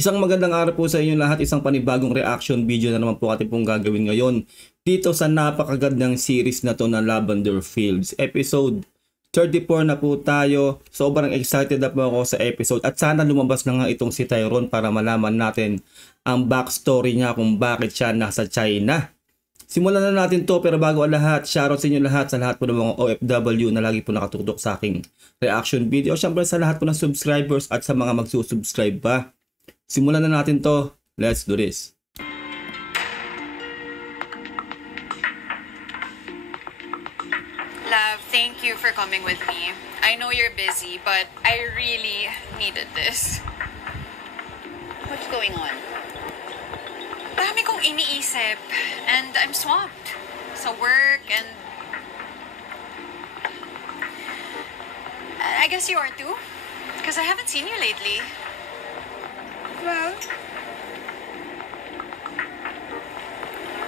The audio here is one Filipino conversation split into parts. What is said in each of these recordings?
Isang magandang araw po sa inyo lahat, isang panibagong reaction video na naman po ating pong gagawin ngayon dito sa napakagandang series na to na Lavender Fields. Episode 34 na po tayo. Sobrang excited na po ako sa episode at sana lumabas na nga itong si Tyrone para malaman natin ang backstory niya kung bakit siya nasa China. Simulan na natin to, pero bago ang lahat, shoutout sa inyo lahat, sa lahat po ng mga OFW na lagi po nakatutok sa aking reaction video. Siyempre sa lahat po ng subscribers at sa mga magsusubscribe pa. Simulan na natin to. Let's do this. Love, thank you for coming with me. I know you're busy, but I really needed this. What's going on? Dami kong iniisip, and I'm swamped sa work, and I guess you are too, because I haven't seen you lately. Well,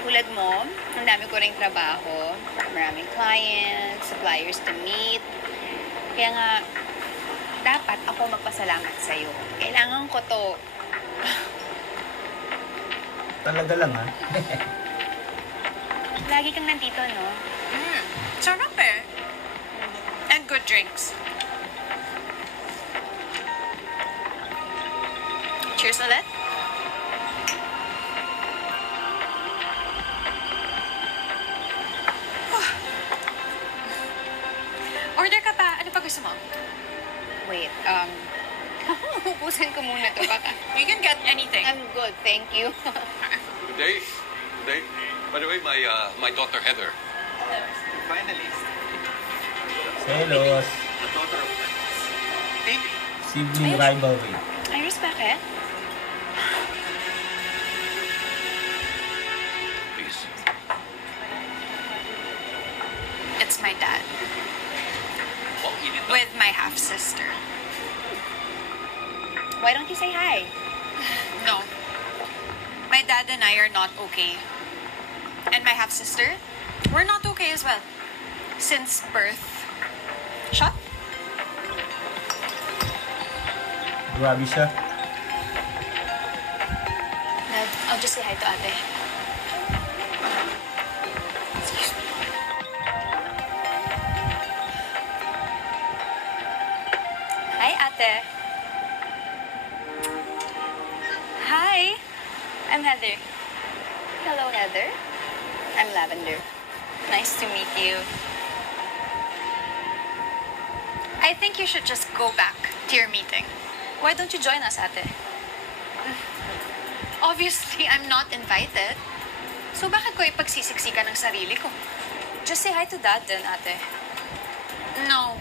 tulad mo, ang dami ko ring trabaho, maraming clients, suppliers to meet. Kaya nga, dapat ako magpasalamat sa'yo. Kailangan ko to. Talaga lang, ha? Lagi kang nandito, no? Sarap eh. And good drinks. Cheers ulit. Order ka pa. Ano pa gusto mo? Wait, ubusan ko muna to. Baka. You can get anything. I'm good, thank you. Good day. Good day. By the way, my daughter Heather. Finally. Selos. The daughter of Amy. Sibling rivalry. Iris, bakit? Please. It's my dad. Oh, he did not. With my half-sister. Why don't you say hi? No. My dad and I are not okay. And my half-sister, we're not okay as well. Since birth. Shot? Grabe siya. Love, I'll just say hi to ate. Hi, ate. Hi, I'm Heather. Hello, Heather. I'm Lavender. Nice to meet you. I think you should just go back to your meeting. Why don't you join us, ate? Obviously, I'm not invited. So bakit ko ipagsisiksikan ng sarili ko? Just say hi to dad then, ate. No.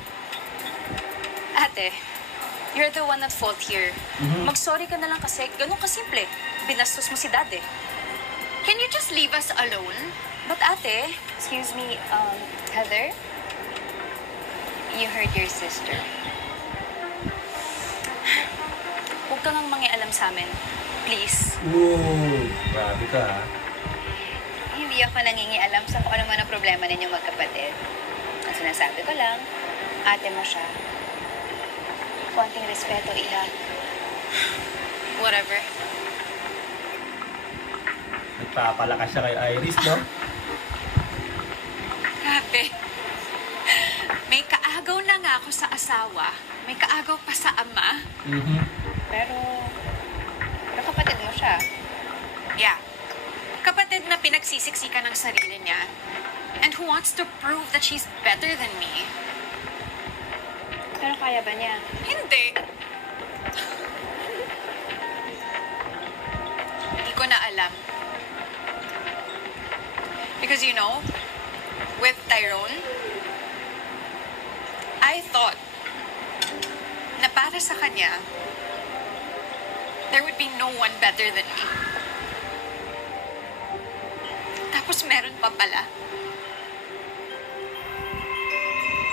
Ate, you're the one at fault here. Mag-sorry ka na lang kasi ganun kasimple. Binastos mo si dad eh. Can you just leave us alone? But ate, excuse me, Heather, you hurt your sister. Huwag ka ngang mangialam sa amin. Please. Ooh, grabe ka, ha? Hindi ako nangingialam sa kung ano man ang problema ninyong magkapatid. Ang sinasabi ko lang, ate mo siya. Konting respeto, iha. Whatever. Nagpapalakas siya kay Iris, no? Grabe. May kaagaw na nga ako sa asawa. May kaagaw pa sa ama. Pero kapatid mo siya. Yeah. Kapatid na pinagsisiksikan ng sarili niya. And who wants to prove that she's better than me. Pero kaya ba niya? Hindi. Hindi ko na alam. Because you know, with Tyrone, I thought na para sa kanya, there would be no one better than me. Tapos meron pa pala.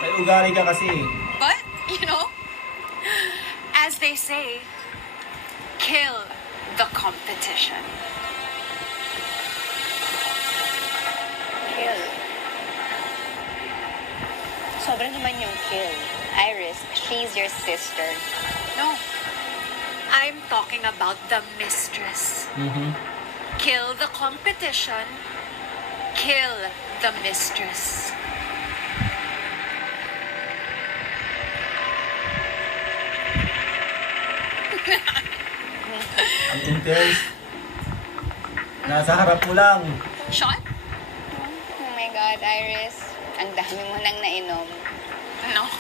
May ugali ka kasi. But, you know, as they say, kill the competition. Kill. Sobra naman yung kill. Iris, she's your sister. No. I'm talking about the mistress. Kill the competition. Kill the mistress. Ang intense. Nasa harap mo lang. Shot? Oh my God, Iris. Ang dami mo nang nainom. No.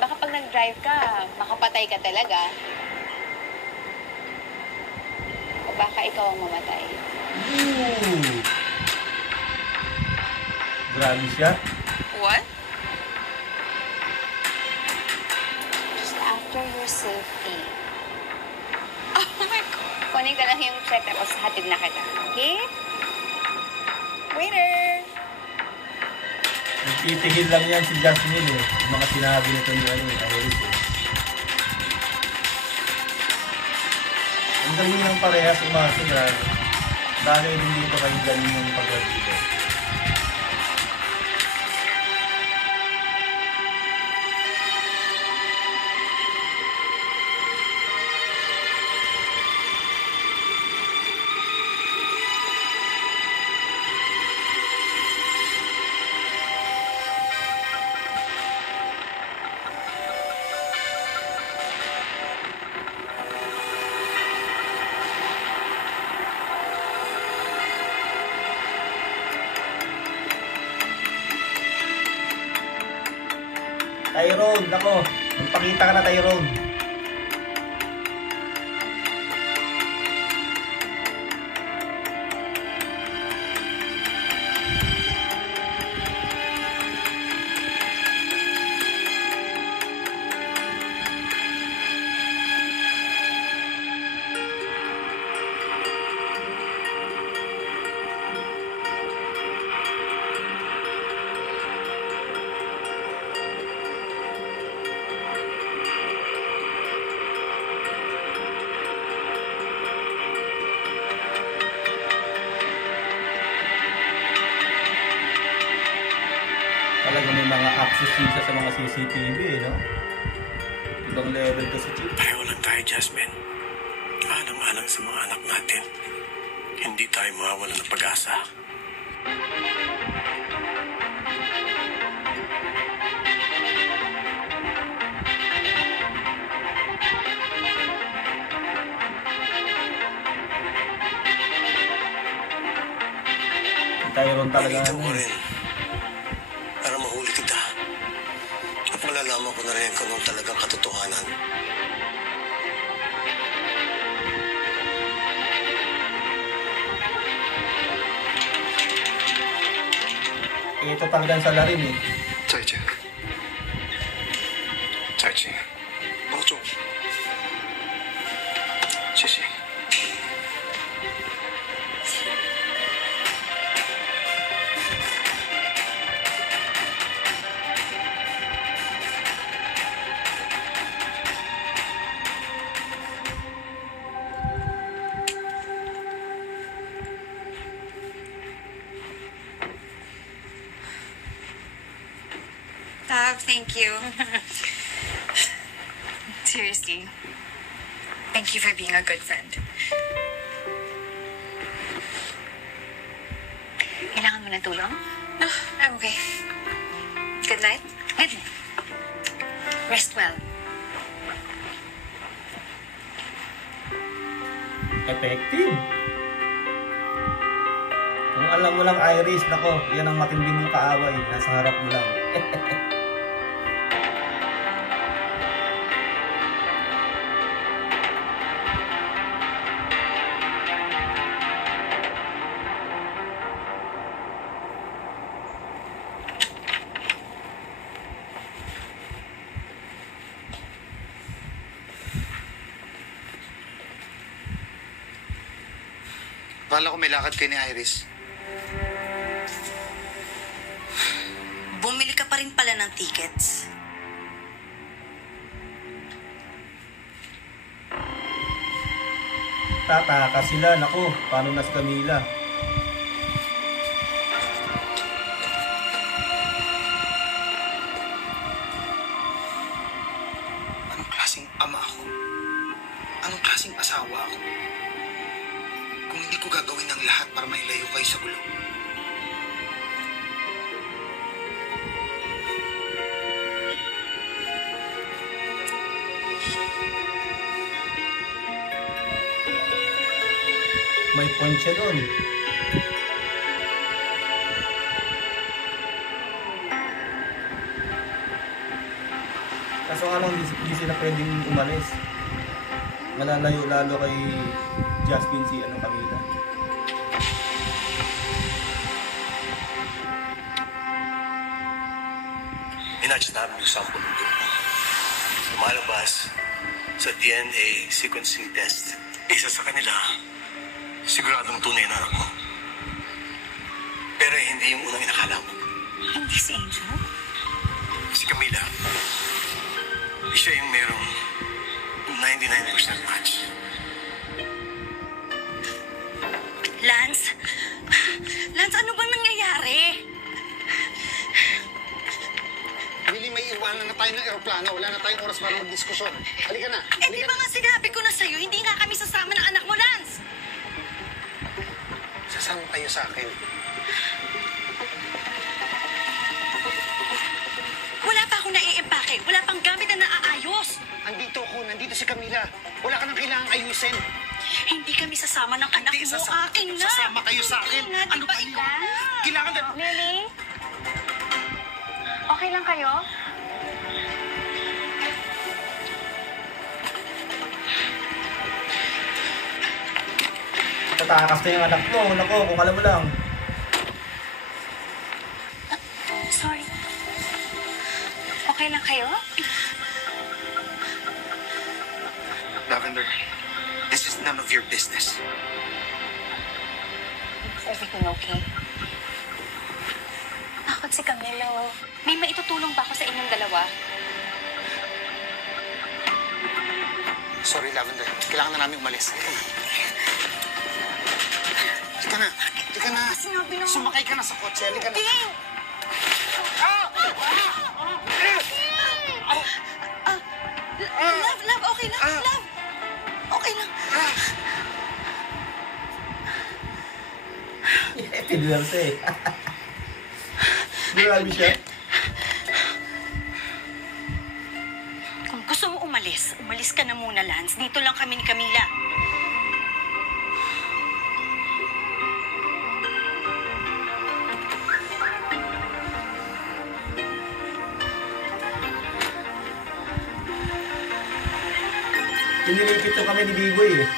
Baka pag nag-drive ka, makapatay ka talaga. O baka ikaw ang mamatay. Ooh. Grabe siya. What? Just after your safety. Oh my God. Kunin ka lang yung check tapos hatid na kita. Okay? Waiter! Nagtitigil lang yan si Jasmine eh. Yung mga sinabi nito ni Iris eh. Ang galing ng parehas umasa, grabe. Dahil din dito kayo galing ng pag-dito. Tyrone, nako. Magpakita ka na, Tyrone. Talaga may mga access din siya sa mga CCTV, no? Ibang level to si Chief. Pareho lang tayo, Jasmine. Alang-alang sa mga anak natin. Hindi tayo mawawala ng pag-asa. Tyrone talaga Nandito ano ko eh. rin. Para mahuli kita. At malalaman ko na rin kung anong talagang katotohanan. Ito talagang salarin eh. 再见。再见。保重。谢谢。Thank you. Seriously. Thank you for being a good friend. Kailangan mo ng tulong? No, I'm okay. Good night. Good night. Rest well. Effective. Kung alam mo lang, Iris, nako, yan ang matindi mong kaaway. Nasa harap mo lang. Akala ko may lakad kayo ni Iris. Bumili ka pa rin pala ng tickets. Tataka sila, nako, paano na si Camila? Anong klaseng ama ako? Anong kasing asawa ako. Kung hindi ko gagawin ang lahat para mailayo kayo sa gulo. May point siya doon. Kaso nga lang, hindi sila pwedeng umalis. Malalayo lalo kay Jasmine si Camila. Minatch namin yung sample ng grupo. Lumalabas sa DNA sequencing test. Isa sa kanila, siguradong tunay na anak mo. Pero hindi yung unang inakala mo. Hindi si Angel? Si Camila. Siya yung merong 99% match. Lance? Lance, ano bang nangyayari? Willie, may iwanan na tayo ng aeroplano. Wala na tayong oras para magdiskusyon. Halika na. Di ba nga sinabi ko na sa'yo, hindi nga kami sasama ng anak mo, Lance! Sasama kayo sa akin. Wala pa akong naiimpake. Wala pang gamit na naaayos. Andito ako. Nandito si Camila. Wala ka nang kailangang ayusin. Hindi kami sasama ng anak mo. Akin na. Sasama kayo sa akin. Ano ba yun? Kailangan na... Lily? Okay lang kayo? Tatakas na yung anak mo. Nako, kung alam mo lang. Sorry. Okay lang kayo? Lavender, this is none of your business. Is everything okay? Bakit si Camilo? May maitutulong ba ako sa inyong dalawa? Sorry, Lavender. Kailangan na namin umalis. Halika na. Halika na. Sinabi naman. Sumakay ka na sa kotse. Halika na. Hindi! Love, okay lang. Love, okay lang. Pinilarte eh. Grabe siya. Kung gusto mo umalis, umalis ka na muna, Lance. Dito lang kami ni Camila. Pinirikit yung kami ni Biboy eh.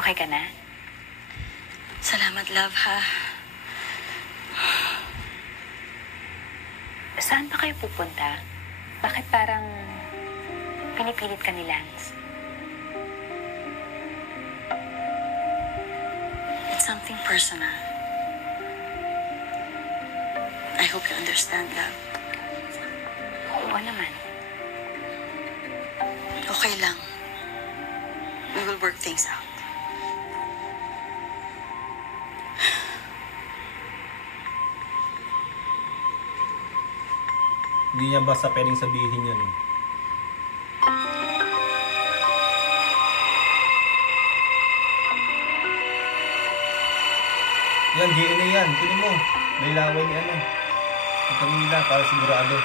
Okay ka na? Salamat, love, ha? Saan pa kayo pupunta? Bakit parang pinipilit ka ni Lance? It's something personal. I hope you understand, love. Oo naman. Okay lang. We will work things out. Hindi niya basta pwedeng sabihin yun eh. Yan, GNA yan. Kunin mo. May laway ni ano. Ang Camila para sigurado.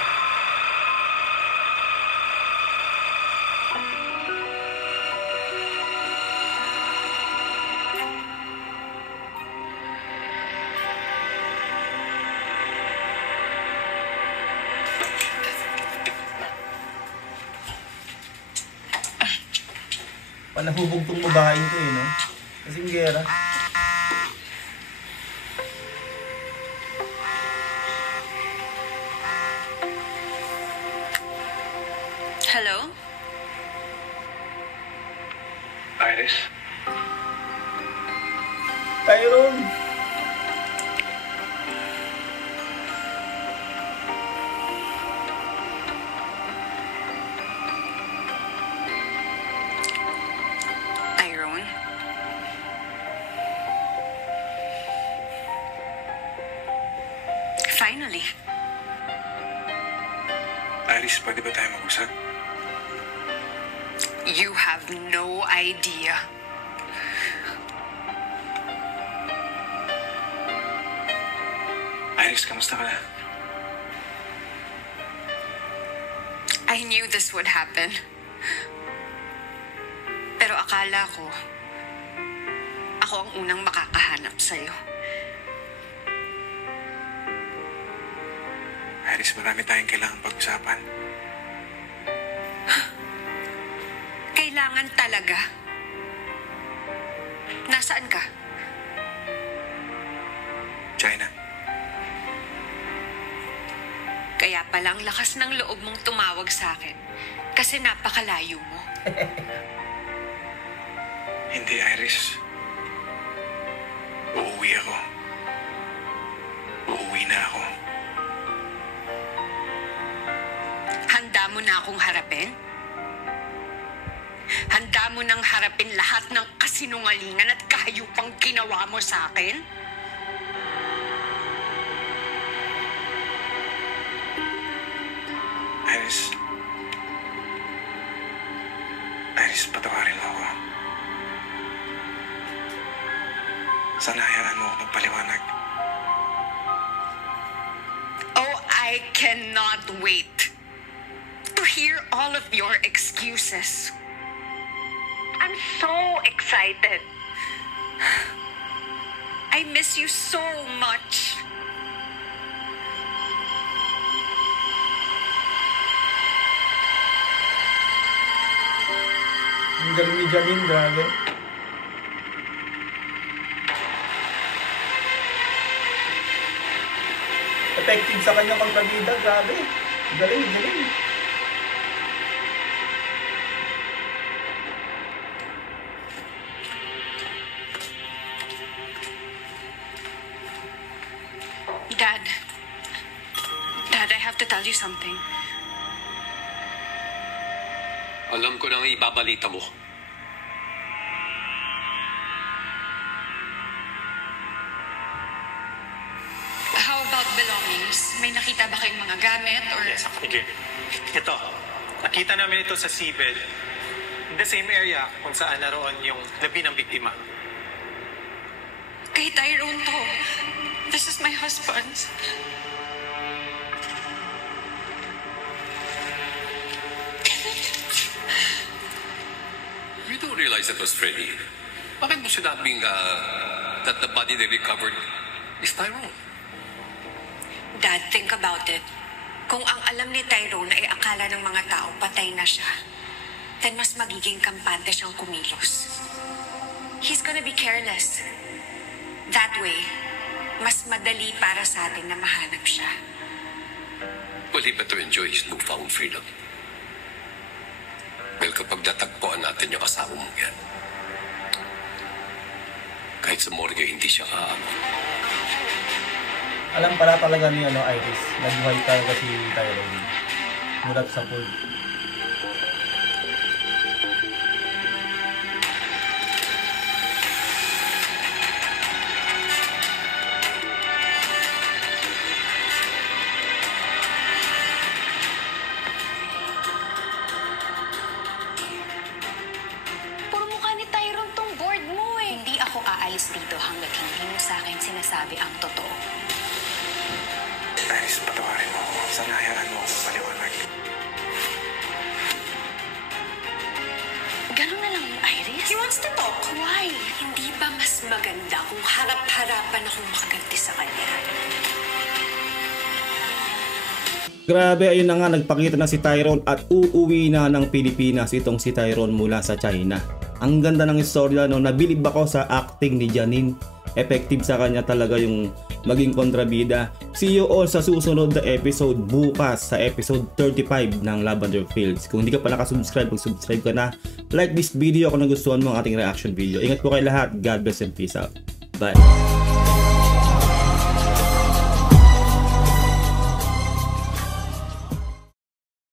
Panahubog tong babaeng to eh, no? Kasing gera. Hello? Iris? Tyrone! Tyrone? Finally. Iris, pwede ba tayo mag-usap? You have no idea. Iris, kamusta ka na? I knew this would happen. Pero akala ko, ako ang unang makakahanap sa'yo. Iris, marami tayong kailangang pag-usapan. Kailangan talaga. Nasaan ka? China. Kaya pala ang lakas ng loob mong tumawag sa akin. Kasi napakalayo mo. Hindi, Iris. Uuwi ako. Uuwi na ako. Handa mo na akong harapin? Handa mo nang harapin lahat ng kasinungalingan at kahayupang ginawa mo sa akin? Iris, patawarin mo ako. Sana hayaan mo ako magpaliwanag. Oh, I cannot wait to hear all of your excuses. I'm so excited. I miss you so much. Ang galing ni Janine, grabe. Effective sa kanyang kontrabida, grabe. Galing, galing. Dad, I have to tell you something. Alam ko nang ibabalita mo. How about belongings? May nakita ba kayong mga gamit or... Yes, sige. Ito, nakita namin ito sa seabed. In the same area kung saan naroon yung labi ng biktima. Kay Tyrone to. This is my husband's. You don't realize it was Freddy. Bakit mo sinabing that the body they recovered is Tyrone? Dad, think about it. Kung ang alam ni Tyrone ay akala ng mga tao patay na siya, then mas magiging kampante siyang kumilos. He's gonna be careless. That way, mas madali para sa atin na mahanap siya. Well, he better enjoy his newfound freedom. Well, kapag natagpuan natin yung asawa mo yan, kahit sa morgue, hindi siya kaamon. Alam pala talaga ni Iris, nagbuhay talaga si Tyrone. Mulat sa pool. Puro mukha ni Tyrone tong board mo eh. Hindi ako aalis dito hanggat hindi mo sa akin sinasabi ang totoo. Iris, patawarin mo ako. Sana hayaan mo ako magpaliwanag. Ganun na lang yung Iris? He wants to talk. Why? Hindi ba mas maganda kung harap-harapan akong makaganti sa kanya? Grabe, ayun na nga, nagpakita na si Tyrone at uuwi na ng Pilipinas itong si Tyrone mula sa China. Ang ganda ng istorya, no? Nabilib ako sa acting ni Janine. Effective sa kanya talaga yung maging kontrabida. See you all sa susunod na episode bukas sa episode 35 ng Lavender Fields. Kung hindi ka pa nakasubscribe, mag-subscribe ka na. like this video kung nagustuhan mo ang ating reaction video. Ingat po kayo lahat. God bless and peace out. Bye.